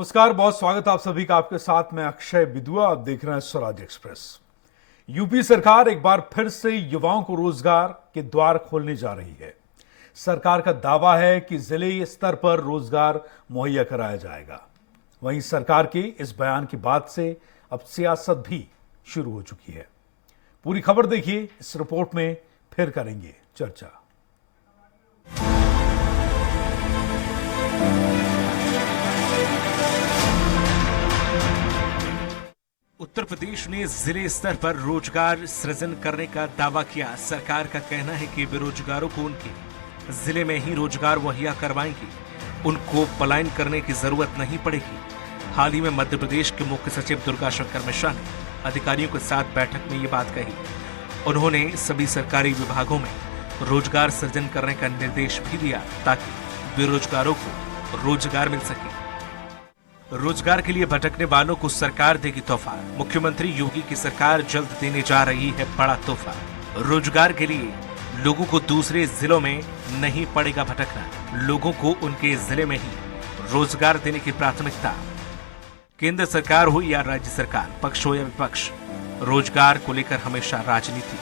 नमस्कार, बहुत स्वागत आप सभी का। आपके साथ मैं अक्षय बिदुआ, आप देख रहे हैं स्वराज एक्सप्रेस। यूपी सरकार एक बार फिर से युवाओं को रोजगार के द्वार खोलने जा रही है। सरकार का दावा है कि जिले स्तर पर रोजगार मुहैया कराया जाएगा। वहीं सरकार के इस बयान के बाद से अब सियासत भी शुरू हो चुकी है। पूरी खबर देखिए, इस रिपोर्ट में फिर करेंगे चर्चा। उत्तर प्रदेश ने जिले स्तर पर रोजगार सृजन करने का दावा किया। सरकार का कहना है कि बेरोजगारों को उनके जिले में ही रोजगार मुहैया करवाएंगे। उनको पलायन करने की जरूरत नहीं पड़ेगी। हाल ही में मध्य प्रदेश के मुख्य सचिव दुर्गा शंकर मिश्रा ने अधिकारियों के साथ बैठक में ये बात कही। उन्होंने सभी सरकारी विभागों में रोजगार सृजन करने का निर्देश भी दिया ताकि बेरोजगारों को रोजगार मिल सके। रोजगार के लिए भटकने वालों को सरकार देगी तोहफा। मुख्यमंत्री योगी की सरकार जल्द देने जा रही है बड़ा तोहफा। रोजगार के लिए लोगों को दूसरे जिलों में नहीं पड़ेगा भटकना। लोगों को उनके जिले में ही रोजगार देने की प्राथमिकता। केंद्र सरकार हो या राज्य सरकार, पक्ष हो या विपक्ष, रोजगार को लेकर हमेशा राजनीति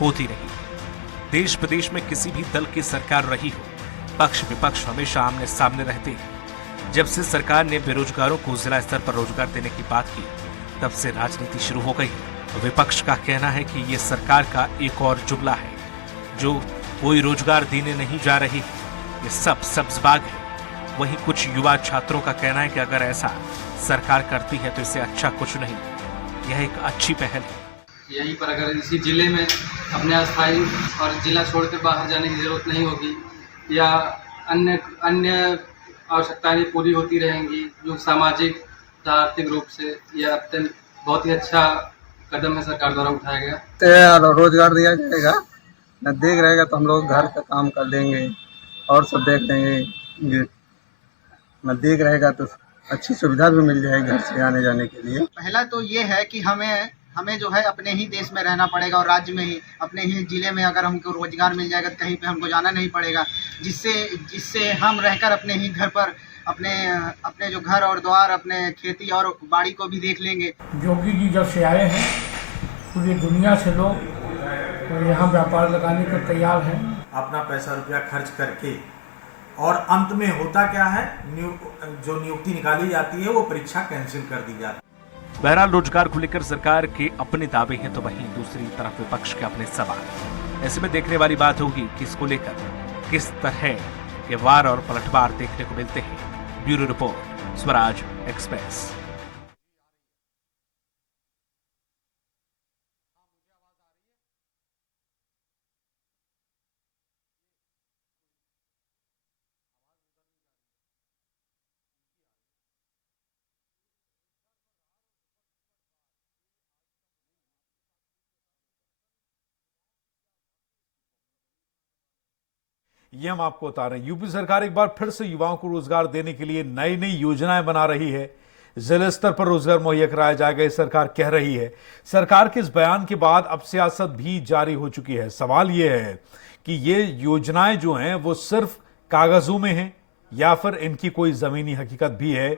होती रही। देश प्रदेश में किसी भी दल की सरकार रही हो, पक्ष विपक्ष हमेशा आमने सामने रहते हैं। जब से सरकार ने बेरोजगारों को जिला स्तर पर रोजगार देने की बात की, तब से राजनीति शुरू हो गई। विपक्ष का कहना है कि ये सरकार का एक और जुमला है, जो कोई रोजगार देने नहीं जा रही है, ये सब सब्जबाग है। वहीं कुछ युवा छात्रों का कहना है कि अगर ऐसा सरकार करती है तो इससे अच्छा कुछ नहीं, यह एक अच्छी पहल है। यहीं पर अगर इसी जिले में अपने अस्थायी और जिला छोड़कर बाहर जाने की जरूरत नहीं होगी या अन्य आवश्यकताएं पूरी होती रहेंगी, जो सामाजिक तथा आर्थिक रूप से यह अत्यंत बहुत ही अच्छा कदम है सरकार द्वारा उठाया गया। रोजगार दिया जाएगा, न देख रहेगा तो हम लोग घर का काम कर लेंगे और सब देख लेंगे। न देख रहेगा तो अच्छी सुविधा भी मिल जाएगी घर से आने जाने के लिए। पहला तो ये है कि हमें जो है अपने ही देश में रहना पड़ेगा और राज्य में ही, अपने ही जिले में अगर हमको रोजगार मिल जाएगा तो कहीं पे हमको जाना नहीं पड़ेगा, जिससे हम रहकर अपने ही घर पर अपने जो घर और द्वार, अपने खेती और बाड़ी को भी देख लेंगे। योगी जी जब से आए हैं पूरी दुनिया से लोग यहाँ व्यापार लगाने को तैयार हैं। अपना पैसा रुपया खर्च करके, और अंत में होता क्या है, जो नियुक्ति निकाली जाती है वो परीक्षा कैंसिल कर दी जाती है। बहरहाल रोजगार को लेकर सरकार के अपने दावे हैं तो वहीं दूसरी तरफ विपक्ष के अपने सवाल। ऐसे में देखने वाली बात होगी कि इसको लेकर किस तरह के वार और पलटवार देखने को मिलते हैं। Bureau report, Swaraj express. ये हम आपको बता रहे हैं, यूपी सरकार एक बार फिर से युवाओं को रोजगार देने के लिए नई नई योजनाएं बना रही है। जिला स्तर पर रोजगार मुहैया कराया जाएगा, ये सरकार कह रही है। सरकार के इस बयान के बाद अब सियासत भी जारी हो चुकी है। सवाल यह है कि ये योजनाएं जो हैं वो सिर्फ कागजों में हैं या फिर इनकी कोई जमीनी हकीकत भी है।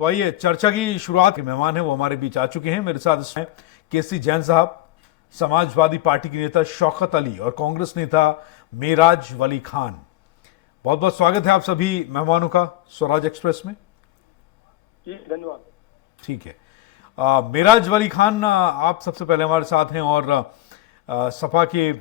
तो आइए चर्चा की शुरुआत के मेहमान है वो हमारे बीच आ चुके हैं। मेरे साथ इसमें केसी जैन साहब, समाजवादी पार्टी के नेता शौकत अली और कांग्रेस नेता मेराज वली खान। बहुत बहुत स्वागत है आप सभी मेहमानों का स्वराज एक्सप्रेस में। जी धन्यवाद। ठीक है, मेराज वली खान आप सबसे पहले हमारे साथ हैं और सपा के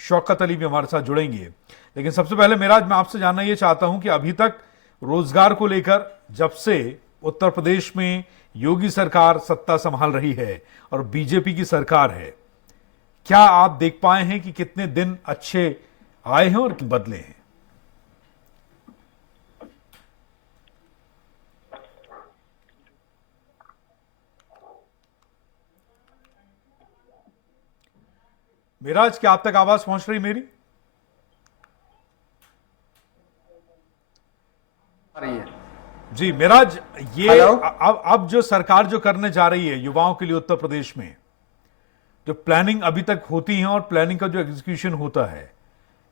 शौकत अली भी हमारे साथ जुड़ेंगे। लेकिन सबसे पहले मेराज, मैं आपसे जानना ये चाहता हूं कि अभी तक रोजगार को लेकर जब से उत्तर प्रदेश में योगी सरकार सत्ता संभाल रही है और बीजेपी की सरकार है, क्या आप देख पाए हैं कि कितने दिन अच्छे आए हैं और बदले हैं? मेराज, क्या आप तक आवाज पहुंच रही मेरी? जी मेराज, ये अब जो सरकार जो करने जा रही है युवाओं के लिए उत्तर प्रदेश में, जो प्लानिंग अभी तक होती है और प्लानिंग का जो एग्जीक्यूशन होता है,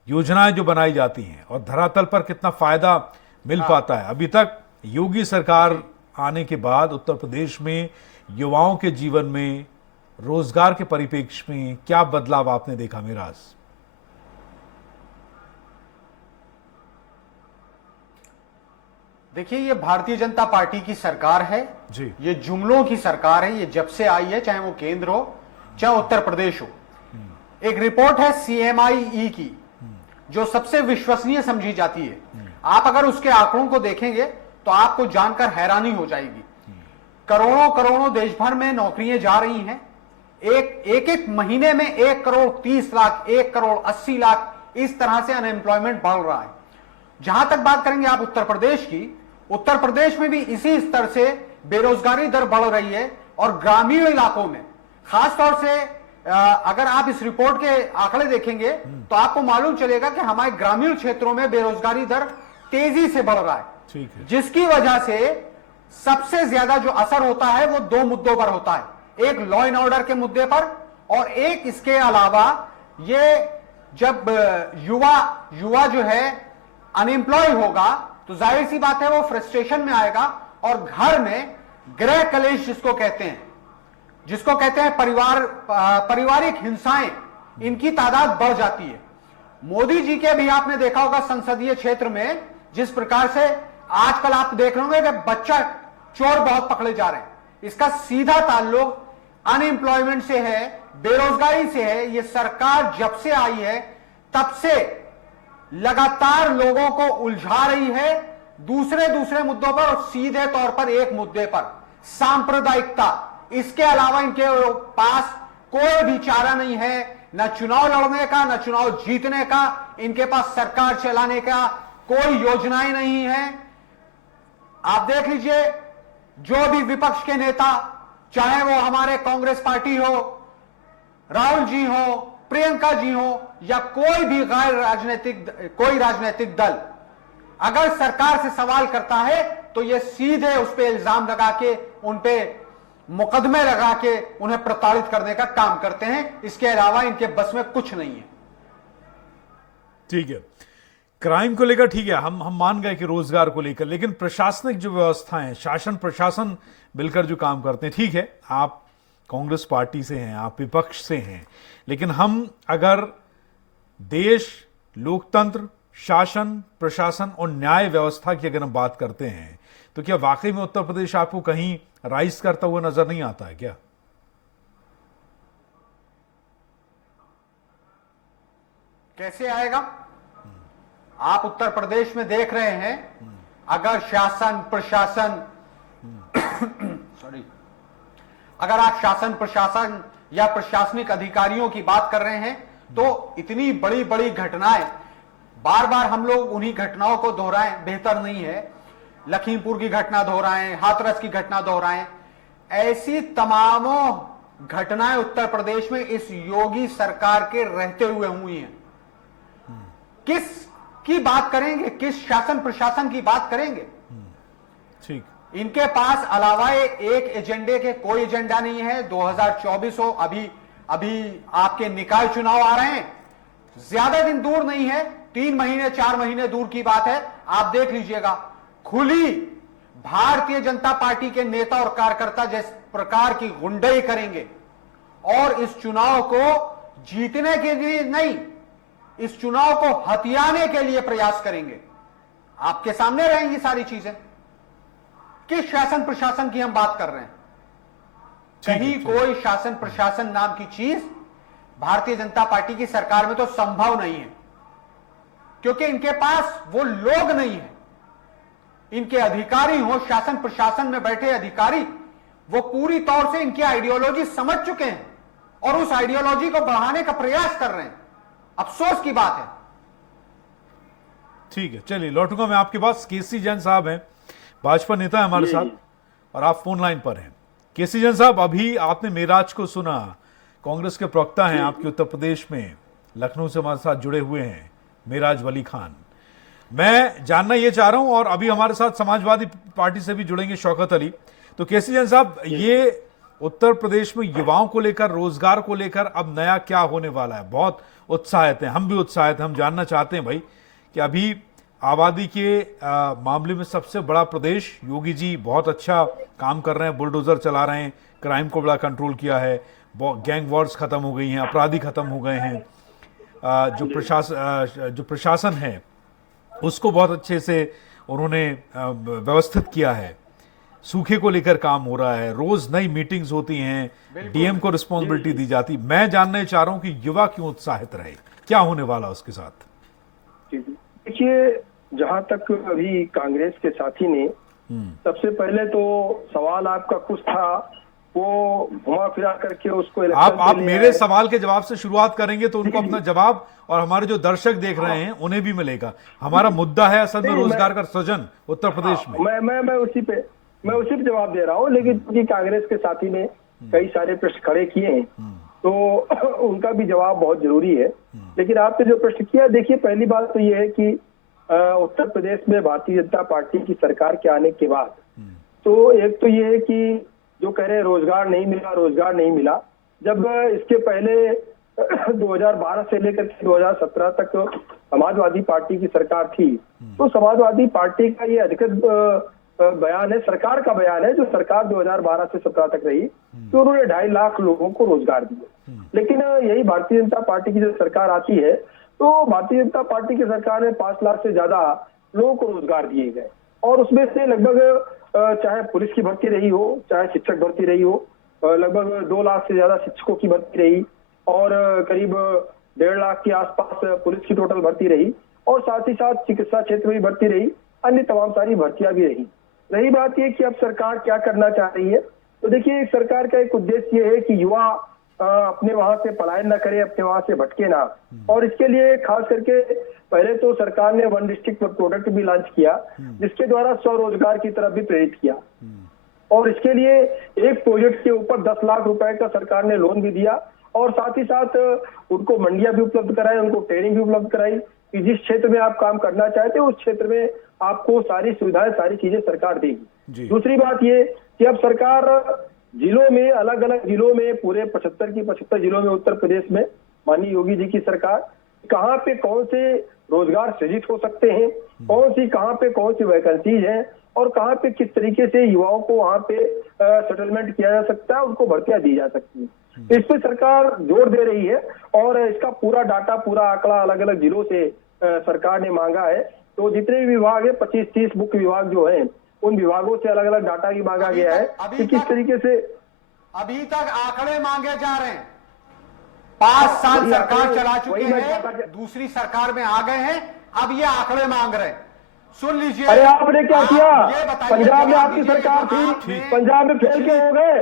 योजनाएं जो बनाई जाती हैं और धरातल पर कितना फायदा मिल पाता है। अभी तक योगी सरकार आने के बाद उत्तर प्रदेश में युवाओं के जीवन में, रोजगार के परिप्रेक्ष्य में क्या बदलाव आपने देखा मिराज? देखिए, ये भारतीय जनता पार्टी की सरकार है जी। ये जुमलों की सरकार है। ये जब से आई है, चाहे वो केंद्र हो चाहे उत्तर प्रदेश हो। एक रिपोर्ट है CMIE की जो सबसे विश्वसनीय समझी जाती है। आप अगर उसके आंकड़ों को देखेंगे तो आपको जानकर हैरानी हो जाएगी। करोड़ों करोड़ों देश भर में नौकरियां जा रही हैं। एक महीने में 1 करोड़ 30 लाख, 1 करोड़ 80 लाख, इस तरह से अनएम्प्लॉयमेंट बढ़ रहा है। जहां तक बात करेंगे आप उत्तर प्रदेश की, उत्तर प्रदेश में भी इसी स्तर से बेरोजगारी दर बढ़ रही है। और ग्रामीण इलाकों में खासतौर से अगर आप इस रिपोर्ट के आंकड़े देखेंगे तो आपको मालूम चलेगा कि हमारे ग्रामीण क्षेत्रों में बेरोजगारी दर तेजी से बढ़ रहा है। ठीक है। जिसकी वजह से सबसे ज्यादा जो असर होता है वो 2 मुद्दों पर होता है। एक लॉ एंड ऑर्डर के मुद्दे पर, और एक इसके अलावा ये जब युवा जो है अनएम्प्लॉय होगा तो जाहिर सी बात है वो फ्रस्ट्रेशन में आएगा और घर में गृह कलेश जिसको कहते हैं पारिवारिक हिंसाएं, इनकी तादाद बढ़ जाती है। मोदी जी के भी आपने देखा होगा संसदीय क्षेत्र में जिस प्रकार से आजकल आप देख रहे होंगे कि बच्चा चोर बहुत पकड़े जा रहे हैं। इसका सीधा ताल्लुक अनएम्प्लॉयमेंट से है, बेरोजगारी से है। यह सरकार जब से आई है तब से लगातार लोगों को उलझा रही है दूसरे मुद्दों पर, और सीधे तौर पर एक मुद्दे पर, सांप्रदायिकता। इसके अलावा इनके पास कोई भी चारा नहीं है, न चुनाव लड़ने का, न चुनाव जीतने का। इनके पास सरकार चलाने का कोई योजनाएं नहीं है। आप देख लीजिए, जो भी विपक्ष के नेता, चाहे वो हमारे कांग्रेस पार्टी हो, राहुल जी हो, प्रियंका जी हो, या कोई भी कोई राजनीतिक दल, अगर सरकार से सवाल करता है तो ये सीधे उस पर इल्जाम लगा के, उन पे मुकदमे लगा के उन्हें प्रताड़ित करने का काम करते हैं। इसके अलावा इनके बस में कुछ नहीं है। ठीक है, क्राइम को लेकर ठीक है, हम मान गए कि रोजगार को लेकर, लेकिन प्रशासनिक जो व्यवस्थाएं, शासन प्रशासन मिलकर जो काम करते हैं, ठीक है, आप कांग्रेस पार्टी से हैं, आप विपक्ष से हैं, लेकिन हम अगर देश, लोकतंत्र, शासन प्रशासन और न्याय व्यवस्था की अगर हम बात करते हैं तो क्या वाकई में उत्तर प्रदेश आपको कहीं राइज करता हुआ नजर नहीं आता है क्या? कैसे आएगा? आप उत्तर प्रदेश में देख रहे हैं, अगर शासन प्रशासन अगर आप शासन प्रशासन या प्रशासनिक अधिकारियों की बात कर रहे हैं तो इतनी बड़ी बड़ी घटनाएं, बार बार हम लोग उन्हीं घटनाओं को दोहराएं बेहतर नहीं है। लखीमपुर की घटना दोहराएं, हाथरस की घटना दोहराएं, ऐसी तमामों घटनाएं उत्तर प्रदेश में इस योगी सरकार के रहते हुए हुई हैं। किस की बात करेंगे? किस शासन प्रशासन की बात करेंगे? ठीक, इनके पास अलावा एक एजेंडे के कोई एजेंडा नहीं है। 2024 हो, अभी आपके निकाय चुनाव आ रहे हैं, ज्यादा दिन दूर नहीं है, 3 महीने 4 महीने दूर की बात है। आप देख लीजिएगा, खुली भारतीय जनता पार्टी के नेता और कार्यकर्ता जिस प्रकार की गुंडई करेंगे और इस चुनाव को जीतने के लिए नहीं, इस चुनाव को हथियाने के लिए प्रयास करेंगे। आपके सामने रहेंगी सारी चीजें। किस शासन प्रशासन की हम बात कर रहे हैं? कहीं कोई शासन प्रशासन नाम की चीज भारतीय जनता पार्टी की सरकार में तो संभव नहीं है, क्योंकि इनके पास वो लोग नहीं है। इनके अधिकारी हो, शासन प्रशासन में बैठे अधिकारी, वो पूरी तौर से इनकी आइडियोलॉजी समझ चुके हैं और उस आइडियोलॉजी को बढ़ाने का प्रयास कर रहे हैं। अफसोस की बात है। ठीक है, चलिए लौटूंगा मैं आपके पास। केसी जैन साहब हैं, भाजपा नेता है हमारे साथ, और आप फोन लाइन पर हैं। केसी जैन साहब, अभी आपने मेराज को सुना, कांग्रेस के प्रवक्ता हैं आपके उत्तर प्रदेश में, लखनऊ से हमारे साथ जुड़े हुए हैं, मेराज वली खान। मैं जानना ये चाह रहा हूं, और अभी हमारे साथ समाजवादी पार्टी से भी जुड़ेंगे शौकत अली। तो केसी जैन साहब, ये उत्तर प्रदेश में युवाओं को लेकर, रोजगार को लेकर अब नया क्या होने वाला है? बहुत उत्साहित हैं, हम भी उत्साहित हैं। हम जानना चाहते हैं भाई कि अभी आबादी के मामले में सबसे बड़ा प्रदेश, योगी जी बहुत अच्छा काम कर रहे हैं, बुलडोजर चला रहे हैं, क्राइम को बड़ा कंट्रोल किया है, गैंग वॉर्स खत्म हो गई हैं, अपराधी खत्म हो गए हैं, जो प्रशासन है उसको बहुत अच्छे से उन्होंने व्यवस्थित किया है, सूखे को लेकर काम हो रहा है, रोज नई मीटिंग्स होती हैं, डीएम को रिस्पॉन्सिबिलिटी दी जाती। मैं जानना चाह रहा हूं कि युवा क्यों उत्साहित रहे, क्या होने वाला उसके साथ? देखिए, जहां तक अभी कांग्रेस के साथी ने सबसे पहले तो सवाल आपका कुछ था, वो घुमा फिरा करके उसको आप मेरे सवाल के जवाब से शुरुआत करेंगे तो उनको अपना जवाब, और हमारे जो दर्शक देख रहे हैं उन्हें भी मिलेगा। हमारा मुद्दा है असल में रोजगार का सृजन उत्तर प्रदेश में। मैं उसी पे जवाब दे रहा हूँ, लेकिन क्योंकि कांग्रेस के साथी ने कई सारे प्रश्न खड़े किए हैं तो उनका भी जवाब बहुत जरूरी है। लेकिन आपने जो प्रश्न किया, देखिए पहली बात तो ये है कि उत्तर प्रदेश में भारतीय जनता पार्टी की सरकार के आने के बाद तो एक तो ये है कि जो कह रहे हैं रोजगार नहीं मिला, जब इसके पहले 2012 से लेकर के 2017 तक समाजवादी पार्टी की सरकार थी, तो समाजवादी पार्टी का ये अधिकृत बयान है, सरकार का बयान है, जो सरकार 2012 से 17 तक रही, तो उन्होंने 2.5 लाख लोगों को रोजगार दिए। लेकिन यही भारतीय जनता पार्टी की जो सरकार आती है, तो भारतीय जनता पार्टी की सरकार ने 5 लाख से ज्यादा लोगों को रोजगार दिए गए, और उसमें से लगभग चाहे पुलिस की भर्ती रही हो, चाहे शिक्षक भर्ती रही हो, लगभग 2 लाख से ज्यादा शिक्षकों की भर्ती रही, और करीब 1.5 लाख के आसपास पुलिस की टोटल भर्ती रही, और साथ ही साथ चिकित्सा क्षेत्र में भी भर्ती रही, अन्य तमाम सारी भर्तियां भी रही बात ये कि अब सरकार क्या करना चाह रही है, तो देखिए सरकार का एक उद्देश्य ये है कि युवा अपने वहां से पलायन ना करे, अपने वहां से भटके ना, और इसके लिए खास करके पहले तो सरकार ने 1 डिस्ट्रिक्ट पर प्रोडक्ट भी लॉन्च किया, जिसके द्वारा स्वरोजगार की तरफ भी प्रेरित किया, और इसके लिए एक प्रोजेक्ट के ऊपर 10 लाख रुपए का सरकार ने लोन भी दिया, और साथ ही साथ उनको मंडियां भी उपलब्ध कराई, उनको ट्रेनिंग भी उपलब्ध कराई कि जिस क्षेत्र में आप काम करना चाहते हो उस क्षेत्र में आपको सारी सुविधाएं, सारी चीजें सरकार देगी। दूसरी बात ये कि अब सरकार जिलों में, अलग अलग जिलों में, पूरे 75 की 75 जिलों में उत्तर प्रदेश में माननीय योगी जी की सरकार कहाँ पे कौन से रोजगार सृजित हो सकते हैं, कहाँ पे कौन सी वैकेंसीज हैं, और कहाँ पे किस तरीके से युवाओं को वहां पे सेटलमेंट किया जा सकता है, उनको भर्तियां दी जा सकती है। इस पे सरकार जोर दे रही है, और इसका पूरा डाटा, पूरा आंकड़ा अलग अलग जिलों से सरकार ने मांगा है। तो जितने भी विभाग है, 25-30 मुख्य विभाग जो है, उन विभागों से अलग अलग डाटा भी मांगा गया है कि किस तरीके से अभी तक आंकड़े मांगे जा रहे हैं। 5 साल सरकार चला चुके हैं, दूसरी सरकार में आ गए हैं, अब ये आंकड़े मांग रहे हैं। सुन लीजिए। अरे आपने क्या किया? पंजाब में आपकी सरकार थी, पंजाब में फेल क्यों हो गए?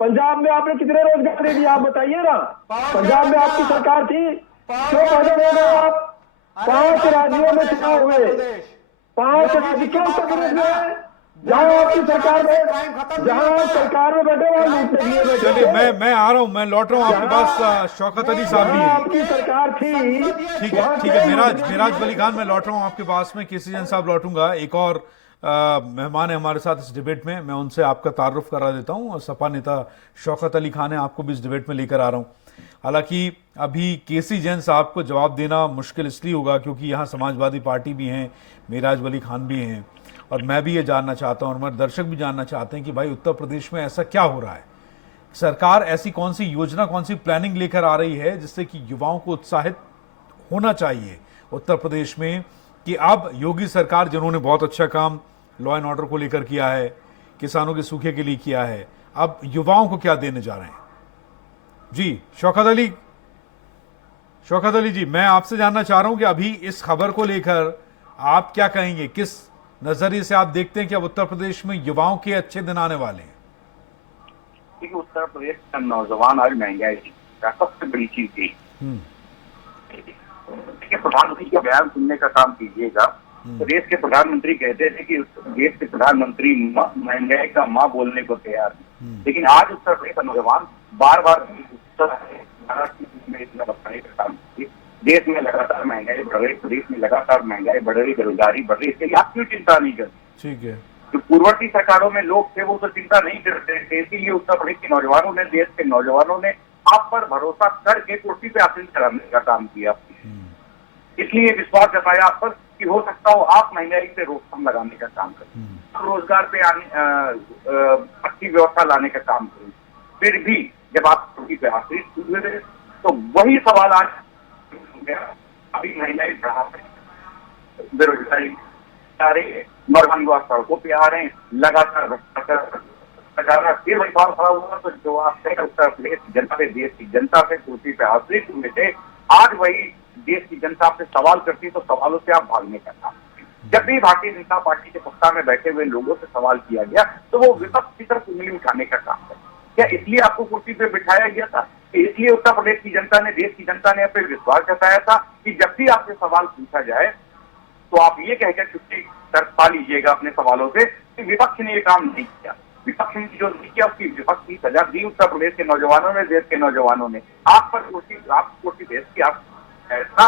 पंजाब में आपने कितने रोजगार दे दिए, आप बताइए ना। पंजाब में आपकी सरकार थी, क्यों पैदल हो गए आप? 5 राज्यों में चुनाव हुए, 5 राज्य क्यों कांग्रेस में? जहां आपकी सरकार में, जहां सरकार में बैठे वहां लूटने के लिए बैठे। चलिए मैं आ रहा हूं, मैं लौट रहा हूं आपके पास। शौकत अली साहब भी हैं। आपकी सरकार थी, ठीक है मिराज वली खान, मैं लौट रहा हूं आपके पास में। केसी जैन साहब लौटूंगा। एक और मेहमान है हमारे साथ इस डिबेट में, मैं उनसे आपका तारुफ करा देता हूं। सपा नेता शौकत अली खान है, आपको भी इस डिबेट में लेकर आ रहा हूं। हालांकि अभी केसी जैन साहब को जवाब देना मुश्किल इसलिए होगा क्योंकि यहाँ समाजवादी पार्टी भी हैं, मिराज वली खान भी हैं, और मैं भी ये जानना चाहता हूँ और हमारे दर्शक भी जानना चाहते हैं कि भाई उत्तर प्रदेश में ऐसा क्या हो रहा है, सरकार ऐसी कौन सी योजना, कौन सी प्लानिंग लेकर आ रही है जिससे कि युवाओं को उत्साहित होना चाहिए उत्तर प्रदेश में कि अब योगी सरकार, जिन्होंने बहुत अच्छा काम लॉ एंड ऑर्डर को लेकर किया है, किसानों के सूखे के लिए किया है, अब युवाओं को क्या देने जा रहे हैं? जी शौकत अली जी, मैं आपसे जानना चाह रहा हूं कि अभी इस खबर को लेकर आप क्या कहेंगे, किस नजरिए से आप देखते हैं कि अब उत्तर प्रदेश में युवाओं के अच्छे दिन आने वाले हैं? क्योंकि उत्तर प्रदेश का नौजवान आज महंगाई का सबसे बड़ी चीज थी। प्रधानमंत्री का बयान सुनने का काम कीजिएगा। तो देश के प्रधानमंत्री कहते थे कि देश के प्रधानमंत्री महंगाई का माँ बोलने को तैयार है, लेकिन आज उत्तर प्रदेश का नौजवान बार बार देश में लगातार महंगाई बढ़ रही, प्रदेश में लगातार महंगाई बढ़ रही, बेरोजगारी बढ़ रही, इसके लिए आप क्यों चिंता नहीं करते? ठीक है, जो पूर्ववर्ती सरकारों में लोग थे वो तो चिंता नहीं करते थे, इसीलिए उत्तर प्रदेश के नौजवानों ने, देश के नौजवानों ने आप पर भरोसा करके कुर्सी पे आसीन कराने का काम किया, इसलिए विश्वास जताया आप पर कि हो सकता हो आप महंगाई पे रोकथाम लगाने का काम करें, रोजगार पे अच्छी व्यवस्था लाने का काम करें। फिर भी जब आप कुर्सी पे आसीन हुए थे तो वही सवाल आज अभी महंगाई बढ़ा रहे, बेरोजगारी आ रही है, नौजवान सड़कों पे आ रहे हैं, लगातार भ्रष्टाचार फिर वही सवाल खड़ा हुआ। तो जो आप उत्तर प्रदेश की जनता पे, देश की जनता पे कुर्सी पे आश्रित हुए थे, आज वही देश की जनता आपसे सवाल करती तो सवालों से आप भागने का काम। जब भी भारतीय जनता पार्टी के सत्ता में बैठे हुए लोगों से सवाल किया गया तो वो विपक्ष की तरफ उंगली उठाने का काम करे। क्या इसलिए आपको कुर्सी पे बिठाया गया था? इसलिए उत्तर प्रदेश की जनता ने, देश की जनता ने अपने विश्वास जताया था कि जब भी आपसे सवाल पूछा जाए तो आप ये कहकर छुट्टी पा लीजिएगा अपने सवालों से कि विपक्ष ने ये काम नहीं किया। विपक्ष ने जो नहीं किया उसकी विपक्ष की सजा दी उत्तर प्रदेश के नौजवानों ने, देश के नौजवानों ने। आप पर कुर्सी देश की आप ऐसा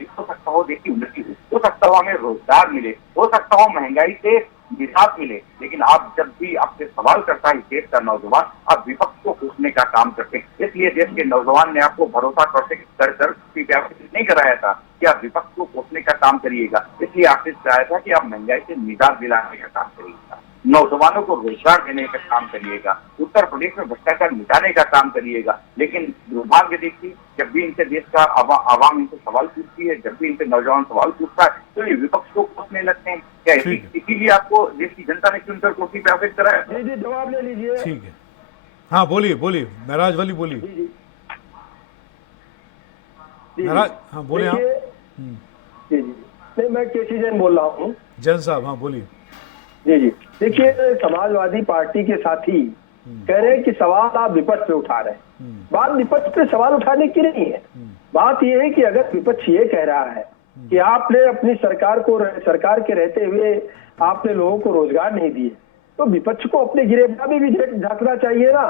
हो सकता हो, देश की उन्नति हो सकता हो, हमें रोजगार मिले, हो सकता हो महंगाई से निजात मिले, लेकिन आप जब भी आपसे सवाल करता है देश का नौजवान, आप विपक्ष को कोसने का काम करते हैं। इसलिए देश के नौजवान ने आपको भरोसा कर नहीं कराया था कि आप विपक्ष को कोसने का काम करिएगा, इसलिए आपसे चाहा था कि आप महंगाई से निजात दिलाने का काम करिएगा, नौजवानों को रोजगार देने का काम करिएगा, उत्तर प्रदेश में भ्रष्टाचार मिटाने का काम करिएगा। लेकिन दुर्भाग्य देखिए, जब भी इनसे देश का आवाम इनसे सवाल पूछती है, जब भी इनसे नौजवान सवाल पूछता है तो ये विपक्ष को कोसने लगते हैं। क्या इसीलिए आपको देश की जनता ने क्यों उनकर कुर्सी पे आफिस कराया? जी जवाब ले लीजिए। ठीक है, हाँ बोलिए महराज वाली बोलिए। महाराज हाँ बोले। हाँ जी नहीं, मैं केसी जैन बोल रहा हूँ। जैन साहब हाँ बोलिए। जी देखिए, समाजवादी पार्टी के साथी कह रहे हैं कि सवाल आप विपक्ष पे उठा रहे हैं। बात विपक्ष पे सवाल उठाने की नहीं है, बात यह है कि अगर विपक्ष ये कह रहा है कि आपने अपनी सरकार के रहते हुए आपने लोगों को रोजगार नहीं दिए, तो विपक्ष को अपने गिरेबान में भी झांकना चाहिए ना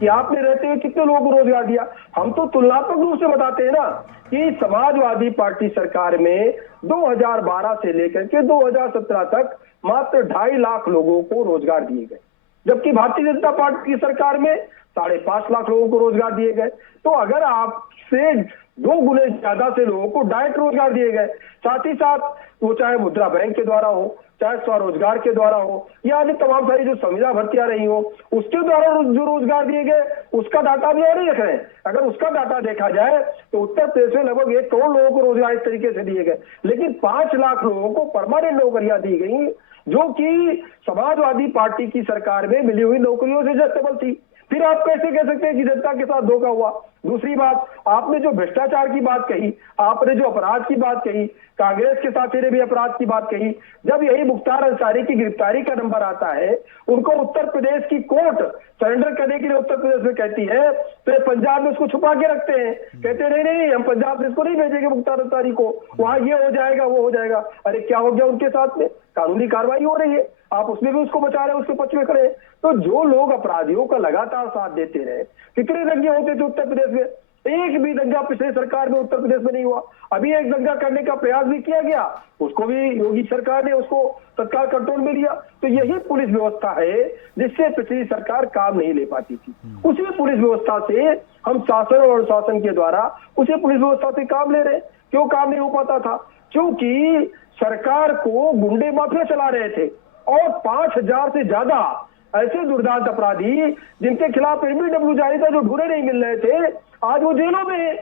कि आपने रहते हुए कितने लोगों को रोजगार दिया। हम तो तुलनात्मक रूप से बताते हैं ना कि समाजवादी पार्टी सरकार में 2012 से लेकर के 2017 तक मात्र 2.5 लाख लोगों को रोजगार दिए गए, जबकि भारतीय जनता पार्टी की सरकार में 5.5 लाख लोगों को रोजगार दिए गए। तो अगर आपसे 2 गुने ज्यादा से लोगों को डायरेक्ट रोजगार दिए गए, साथ ही साथ वो चाहे मुद्रा बैंक के द्वारा हो, चाहे स्वरोजगार के द्वारा हो, या अन्य तमाम सारी जो संविदा भर्तियां रही हो उसके द्वारा जो रोजगार दिए गए उसका डाटा भी और नहीं रख रहे हैं। अगर उसका डाटा देखा जाए तो उत्तर प्रदेश में लगभग 1 करोड़ लोगों को रोजगार इस तरीके से दिए गए, लेकिन 5 लाख लोगों को परमानेंट नौकरियां दी गई जो कि समाजवादी पार्टी की सरकार में मिली हुई नौकरियों से जस्टेबल थी। फिर आप कैसे कह सकते हैं कि जनता के साथ धोखा हुआ? दूसरी बात, आपने जो भ्रष्टाचार की बात कही, आपने जो अपराध की बात कही, कांग्रेस के साथी ने भी अपराध की बात कही। जब यही मुख्तार अंसारी की गिरफ्तारी का नंबर आता है, उनको उत्तर प्रदेश की कोर्ट सरेंडर करने के लिए उत्तर प्रदेश में कहती है, तो पंजाब में उसको छुपा के रखते हैं, कहते नहीं हम पंजाब में इसको नहीं भेजेंगे मुख्तार अंसारी को, वहां ये हो जाएगा वो हो जाएगा। अरे क्या हो गया उनके साथ में? कानूनी कार्रवाई हो रही है, आप उसमें भी उसको बचा रहे हैं, उसके पक्ष में खड़े हैं। तो जो लोग अपराधियों का लगातार साथ देते रहे, कितने दंगे होते थे उत्तर प्रदेश में? एक भी दंगा पिछले सरकार में उत्तर प्रदेश में नहीं हुआ। अभी एक दंगा करने का प्रयास भी किया गया, उसको भी योगी सरकार ने उसको तत्काल कंट्रोल में लिया। तो यही पुलिस व्यवस्था है जिससे पिछली सरकार काम नहीं ले पाती थी। उसी पुलिस व्यवस्था से हम शासन और अनुशासन के द्वारा उसी पुलिस व्यवस्था से काम ले रहे। क्यों काम नहीं हो पाता था? क्योंकि सरकार को गुंडे माफिया चला रहे थे और 5000 से ज्यादा ऐसे दुर्दांत अपराधी जिनके खिलाफ एमपीडब्ल्यू जारी था, जो ढूंढे नहीं मिल रहे थे, आज वो जेलों में है।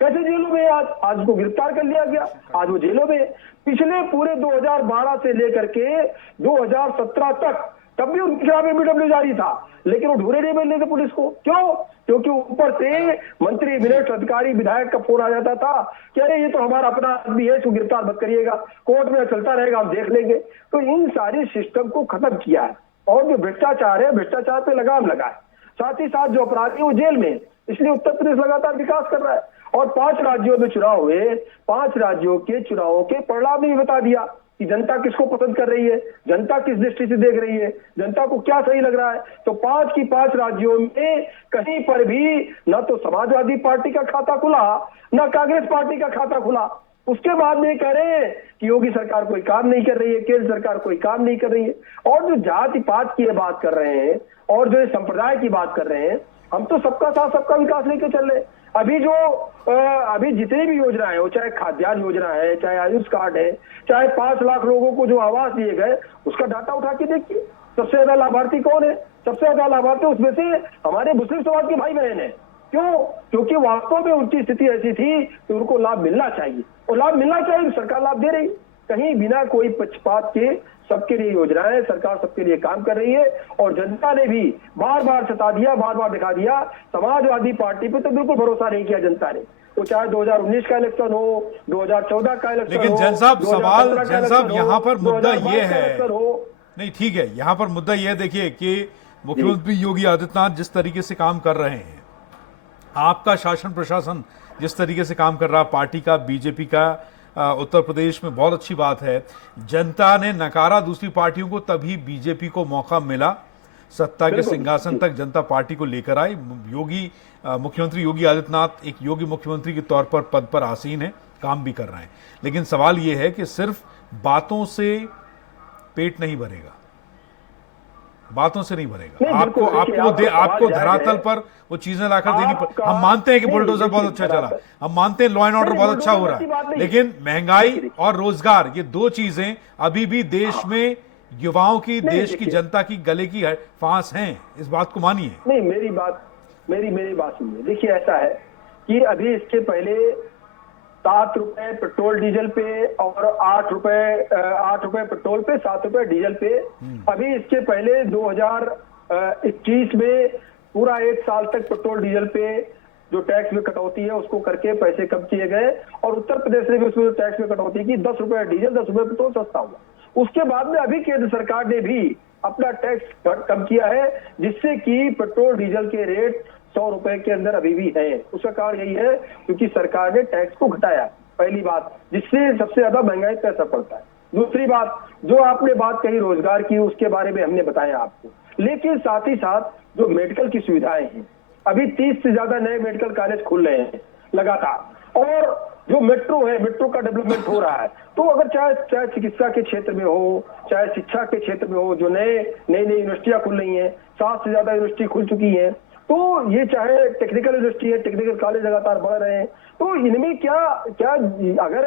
कैसे जेलों में? आज उसको गिरफ्तार कर लिया गया, आज वो जेलों में। पिछले पूरे 2012 से लेकर के 2017 तक तब भी उनके खिलाफ एमपीडब्ल्यू जारी था, लेकिन वो ढूंढे नहीं मिल रहे थे पुलिस को। क्यों? क्योंकि ऊपर से मंत्री, मिनिस्टर, अधिकारी, विधायक का फोन आ जाता था कि अरे ये तो हमारा अपना आदमी है, इसको गिरफ्तार मत करिएगा, कोर्ट में चलता रहेगा, हम देख लेंगे। तो इन सारी सिस्टम को खत्म किया है और जो भ्रष्टाचार है, भ्रष्टाचार पे लगाम लगाए। साथ ही साथ जो अपराधी वो जेल में, इसलिए उत्तर प्रदेश लगातार विकास कर रहा है। और 5 राज्यों में चुनाव हुए, 5 राज्यों के चुनावों के परिणाम भी बता दिया कि जनता किसको पसंद कर रही है, जनता किस दृष्टि से देख रही है, जनता को क्या सही लग रहा है। तो 5 की 5 राज्यों में कहीं पर भी न तो समाजवादी पार्टी का खाता खुला, न कांग्रेस पार्टी का खाता खुला। उसके बाद में कह रहे हैं कि योगी सरकार कोई काम नहीं कर रही है, केंद्र सरकार कोई काम नहीं कर रही है। और जो जाति पात की बात कर रहे हैं और जो संप्रदाय की बात कर रहे हैं, हम तो सबका साथ सबका विकास लेके चल रहे हैं। अभी जो अभी जितनी भी योजनाएं हो, चाहे खाद्यान्न योजना है, चाहे आयुष कार्ड है, चाहे 5 लाख लोगों को जो आवास दिए गए, उसका डाटा उठा के देखिए सबसे ज्यादा लाभार्थी कौन है। सबसे ज्यादा लाभार्थी उसमें से हमारे मुस्लिम समाज के भाई बहन है। क्यों? क्योंकि वास्तव में उनकी स्थिति ऐसी थी कि उनको लाभ मिलना चाहिए, और लाभ मिलना चाहिए, सरकार लाभ दे रही, कहीं बिना कोई पक्षपात के सबके लिए योजनाएं, सरकार सबके लिए काम कर रही है। और जनता ने भी बार बार सता दिया, बार बार दिखा दिया, समाजवादी पार्टी पे तो बिल्कुल भरोसा नहीं किया जनता ने। तो चाहे 2019 का इलेक्शन हो, 2014 का इलेक्शन हो, लेकिन जैन साहब सवाल, जैन साहब यहाँ पर मुद्दा ये है, हो। नहीं ठीक है, यहाँ पर मुद्दा ये देखिए कि मुख्यमंत्री योगी आदित्यनाथ जिस तरीके से काम कर रहे हैं, आपका शासन प्रशासन जिस तरीके से काम कर रहा है, पार्टी का, बीजेपी का उत्तर प्रदेश में, बहुत अच्छी बात है। जनता ने नकारा दूसरी पार्टियों को, तभी बीजेपी को मौका मिला, सत्ता के सिंहासन तक जनता पार्टी को लेकर आई। योगी मुख्यमंत्री योगी आदित्यनाथ एक योगी मुख्यमंत्री के तौर पर पद पर आसीन है, काम भी कर रहे हैं। लेकिन सवाल यह है कि सिर्फ बातों से पेट नहीं भरेगा, बातों से नहीं भरेगा, आपको धरातल पर वो चीजें लाकर देनी पड़। हम मानते हैं कि बुलडोजर बहुत अच्छा चला, हम मानते हैं लॉ एंड ऑर्डर बहुत अच्छा हो रहा है, लेकिन महंगाई और रोजगार, ये 2 चीजें अभी भी देश में युवाओं की, देश की जनता की गले की फांस हैं। इस बात को मानिए। नहीं, मेरी बात सुनिए। देखिए, ऐसा है कि अभी इसके पहले 7 रुपए पेट्रोल डीजल पे और 8 रुपए पेट्रोल पे, 7 रुपए डीजल पे। अभी इसके पहले 2021 में पूरा 1 साल तक पेट्रोल डीजल पे जो टैक्स में कटौती है उसको करके पैसे कम किए गए, और उत्तर प्रदेश ने भी उसमें टैक्स में कटौती की, 10 रुपए डीजल, 10 रुपए पेट्रोल सस्ता हुआ। उसके बाद में अभी केंद्र सरकार ने भी अपना टैक्स कम किया है, जिससे कि पेट्रोल डीजल के रेट 100 रुपए के अंदर अभी भी है। उसका कारण यही है क्योंकि सरकार ने टैक्स को घटाया, पहली बात, जिससे सबसे ज्यादा महंगाई पे असर पड़ता है। दूसरी बात, जो आपने बात कही रोजगार की, उसके बारे में हमने बताया आपको, लेकिन साथ ही साथ जो मेडिकल की सुविधाएं हैं, अभी 30 से ज्यादा नए मेडिकल कॉलेज खुल रहे हैं लगातार, और जो मेट्रो है, मेट्रो का डेवलपमेंट हो रहा है। तो अगर चाहे चिकित्सा के क्षेत्र में हो, चाहे शिक्षा के क्षेत्र में हो, जो नई यूनिवर्सिटियां खुल रही हैं, 7 से ज्यादा यूनिवर्सिटी खुल चुकी हैं, तो ये चाहे टेक्निकल यूनिवर्सिटी है, टेक्निकल कॉलेज लगातार बढ़ रहे हैं, तो इनमें क्या अगर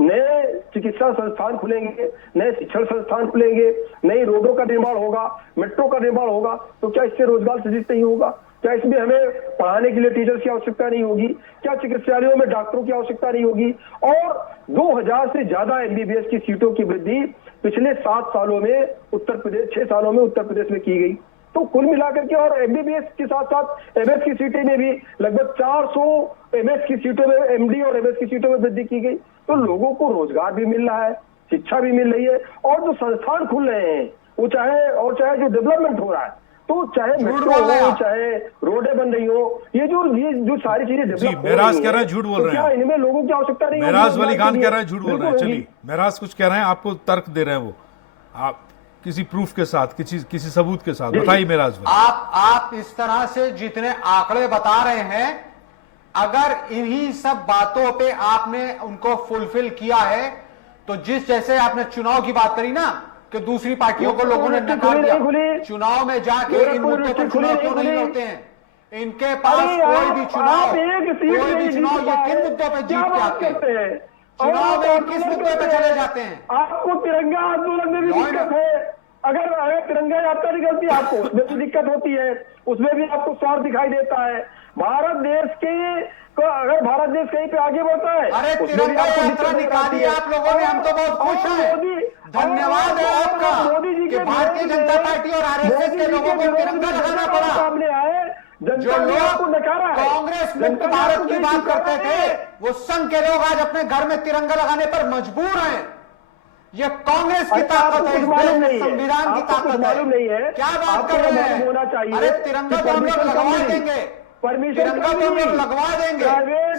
नए चिकित्सा संस्थान खुलेंगे, नए शिक्षण संस्थान खुलेंगे, नई रोडों का निर्माण होगा, मेट्रो का निर्माण होगा, तो क्या इससे रोजगार सृजित नहीं होगा? क्या इसमें हमें पढ़ाने के लिए टीचर्स की आवश्यकता नहीं होगी? क्या चिकित्सालयों में डॉक्टरों की आवश्यकता नहीं होगी? और 2000 से ज्यादा MBBS की सीटों की वृद्धि पिछले 7 सालों में उत्तर प्रदेश, 6 सालों में उत्तर प्रदेश में की गई। तो कुल मिलाकर के, और MBBS के साथ साथ MS की सीटें में भी लगभग 400 MS की सीटों में, MD और MS की सीटों में वृद्धि की गई। तो लोगों को रोजगार भी मिल रहा है, शिक्षा भी मिल रही है, और जो संस्थान खुल रहे हैं वो चाहे जो डेवलपमेंट हो रहा है, तो चाहे मेट्रो हो, चाहे रोडें बन रही हो, ये जो सारी चीजें डेवलप, महराज कह रहे हैं झूठ बोल रहे हैं, क्या इनमें लोगों की आवश्यकता नहीं? महराज वली खान कह रहे हैं झूठ बोल रहे हैं। चलिए, महराज कुछ कह रहे हैं, आपको तर्क दे रहे हैं, वो आप किसी प्रूफ के साथ, किसी सबूत के साथ बताइए महराज। आप इस तरह से जितने आंकड़े बता रहे हैं, अगर इन्हीं सब बातों पे आपने उनको फुलफिल किया है, तो जैसे आपने चुनाव की बात करी ना कि दूसरी पार्टियों को लोगों ने नकार दिया, चुनाव में जाके इन मुद्दों पर चुनाव क्यों नहीं लड़ते हैं? इनके पास कोई भी चुनाव ये किन मुद्दों पर जीत के आते हैं? चुनाव में किस मुद्दे पे चले जाते हैं? आपको तिरंगा आंदोलन में भी दिक्कत है। अगर तिरंगा यात्रा निकलती है आपको, उसमें भी दिक्कत होती है, उसमें भी आपको स्वार्थ दिखाई देता है। भारत देश कहीं पे आगे बढ़ता है, अरे तिरंगा यात्रा निकाली है आप लोगों ने, हम तो बहुत खुश हैं, धन्यवाद है आपका कि भारतीय जनता पार्टी और RSS के लोगों को तिरंगा लगाना पड़ा। सामने आए जो लोग कांग्रेस मुक्त भारत की बात करते थे, वो संघ के लोग आज अपने घर में तिरंगा लगाने पर मजबूर हैं। ये कांग्रेस की ताकत है, इस देश में संविधान की ताकत है। क्या बात कर रहे हैं? अरे तिरंगा तो हम लोग लगवा देंगे, तिरंगा तो हम लोग लगवा देंगे।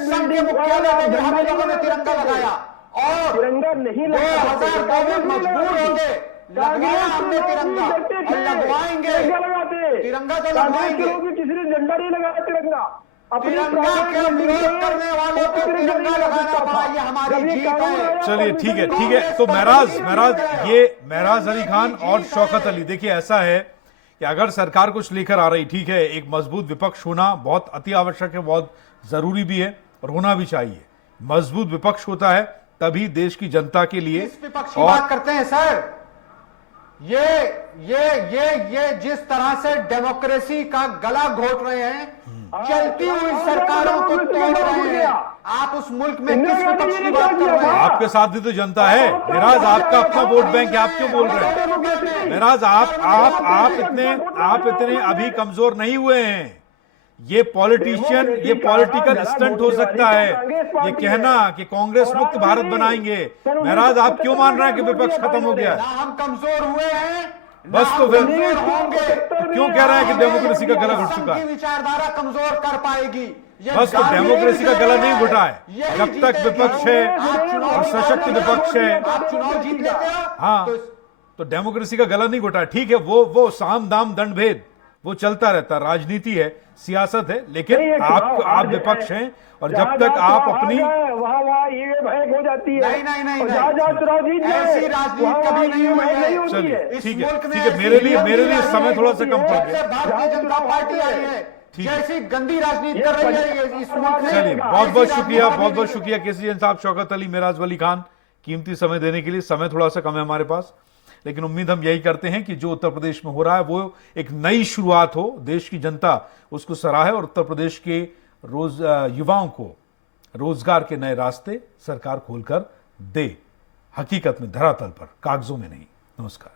संघ के मुख्यालय पे भी हम लोगों ने तिरंगा लगाया, और तिरंगा नहीं 2002 में मजबूर होंगे, लगवाया हमने तिरंगा और लगवाएंगे, तिरंगा तो लगवाएंगे। किसी ने झंडा नहीं लगाया, तिरंगा के विरोध करने वालों को तिरंगा लगाना पड़ा, ये हमारी जीत है। चलिए ठीक है। तो महराज, ये महराज अली खान और शौकत अली, देखिए ऐसा है कि अगर सरकार कुछ लेकर आ रही, ठीक है, एक मजबूत विपक्ष होना बहुत अति आवश्यक है, बहुत जरूरी भी है और होना भी चाहिए। मजबूत विपक्ष होता है तभी देश की जनता के लिए। इस विपक्ष की बात करते हैं सर, ये जिस तरह से डेमोक्रेसी का गला घोट रहे हैं, चलती हुई सरकारों को तोड़ रहे हैं, आप उस मुल्क में किस विपक्ष की बात कर रहे हैं? आपके साथ भी तो जनता है मेराज, आपका अपना वोट बैंक है, आप क्यों बोल रहे हैं मेराज? आप इतने अभी कमजोर नहीं हुए हैं। ये पॉलिटिशियन, ये पॉलिटिकल स्टंट हो सकता है, ये कहना कि कांग्रेस मुक्त भारत बनाएंगे। मेराज, आप क्यों मान रहे हैं कि विपक्ष खत्म हो गया? ना हम कमजोर हुए हैं, बस तो फिर होंगे। तो क्यों कह रहे हैं कि डेमोक्रेसी का गला घुट चुका है? विचारधारा कमजोर कर पाएगी। बस तो डेमोक्रेसी का गला नहीं घुटा है जब तक विपक्ष है और सशक्त विपक्ष है। आप चुनाव जीत लेते हो, हाँ, तो डेमोक्रेसी का गला नहीं घुटा है। ठीक है, वो साम दाम दंड भेद वो चलता रहता, राजनीति है, सियासत है, लेकिन आप विपक्ष हैं और जब तक आप अपनी वहाँ ये भय हो जाती है। नहीं, चुनाव जीत ऐसी राजनीति कभी नहीं हुई है। चलिए, इस ठीक है, मुल्क में ठीक है, मेरे लिए समय थोड़ा सा कम पड़ जब से गया। भारतीय जनता पार्टी आई है, जैसी गंदी राजनीति कर रही है इस मुल्क में। चलिए, बहुत बहुत शुक्रिया केसीएन साहब, शौकत अली, मेराज वली खान, कीमती समय देने के लिए। समय थोड़ा सा कम है हमारे पास, लेकिन उम्मीद हम यही करते हैं कि जो उत्तर प्रदेश में हो रहा है वो एक नई शुरुआत हो, देश की जनता उसको सराहे और उत्तर प्रदेश के युवाओं को रोजगार के नए रास्ते सरकार खोलकर दे, हकीकत में, धरातल पर, कागजों में नहीं। नमस्कार।